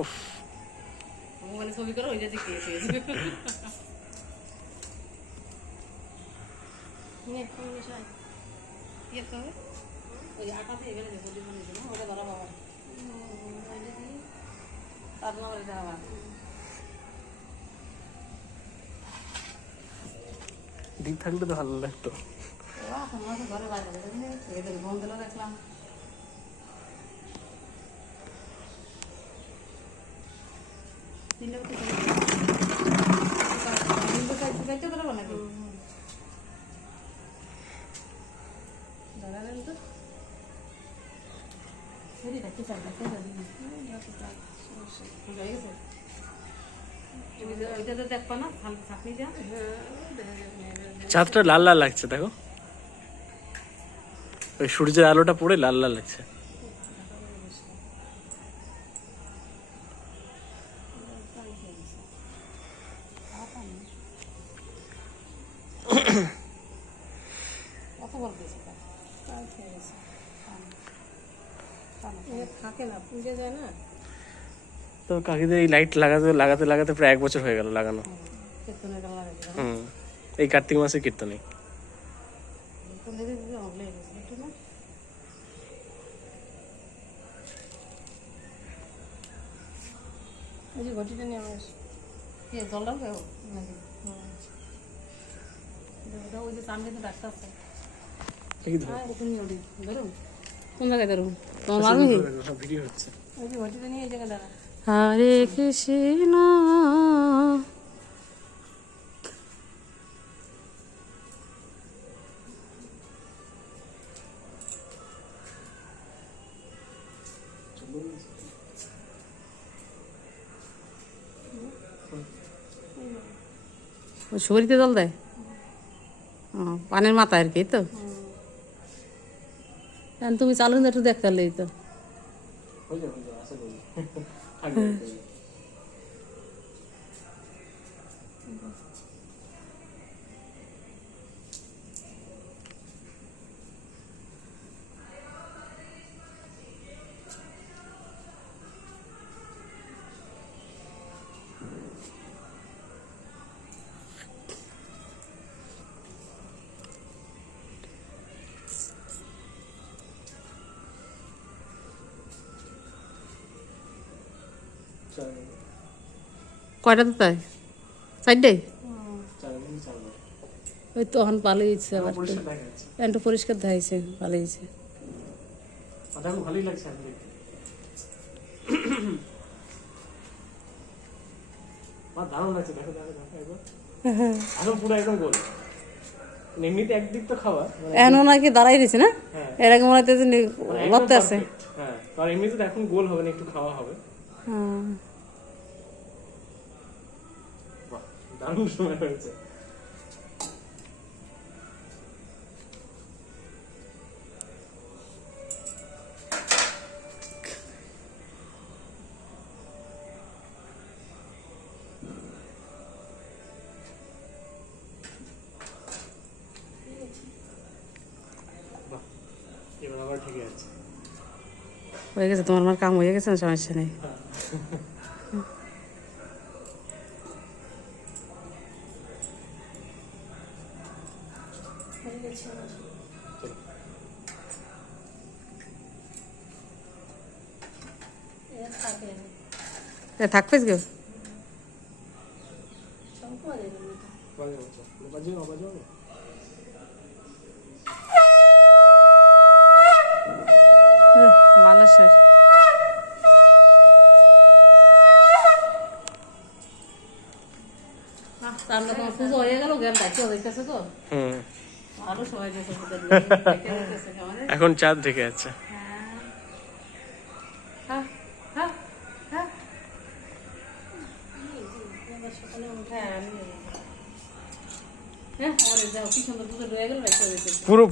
উফ, মোবাইলে ছবি করো ওই যে খেয়েছে ওই আটা দিয়ে গেলে যে বলি মনে না ওটা ধরা বাবা তার নাম এটা আবার ডিম থাকলে তো ভালো লাগতো। ঘরে বাইরে এদের বন্ধুরা দেখলাম দেখবা না ছাপনি যা চাঁদটা লাল লাল লাগছে দেখো, ওই সূর্যের আলোটা পড়ে লাল লাল লাগছে। থাকে না পুজো যায় না তো কাকিদের এই লাইট লাগাতে লাগাতে লাগাতে প্রায় 1 বছর হয়ে গেল লাগানো। হুম, এই কার্তিক মাসে কীর্তনে। ঘটিটা নিয়ে আমার জল লাগবে ওই যে সামনে তো ডাক্তার আছে কোন জায়গায় ধরুন তোমার মারুন ভিডিও হচ্ছে। ওই যে ঘটিটা নিয়ে এই জায়গায় দাঁড়া। হরে কৃষ্ণ শরীরে জল দেয় পানের মাথায় আর কি তো তুমি চালু একটু দেখতে পারলেই তো কয়টা তো তাই 4টায় ওই তখন পালিয়েছে আবার একটু পরিষ্কার দেখাইছে পালিয়েছে ভালোই লাগছে দারুণ লাগছে দেখো দেখো একদম পুরো একদম গোল। এমনিতে একদিক তো খাওয়া এখনো নাকি দাঁড়াই রয়েছে না এরকম মনে হচ্ছে লড়তে আছে। হ্যাঁ, আর এমনিতে এখন গোল হবে না, একটু খাওয়া হবে। দারুণ সময় হয়েছে। এবার আবার ঠিক আছে, হয়ে গেছে তোমার আমার কাম হয়ে গেছে, সমস্যা নেই। থাকবে কেউ বালেশ্বর সামনে তোমার পুজো হয়ে গেল জ্ঞান ডাকি হইতেছে তো আরো সবাই এখন চাঁদ দেখে যাচ্ছে। হ্যাঁ, কি সুন্দর পুজো হয়ে গেল পুরো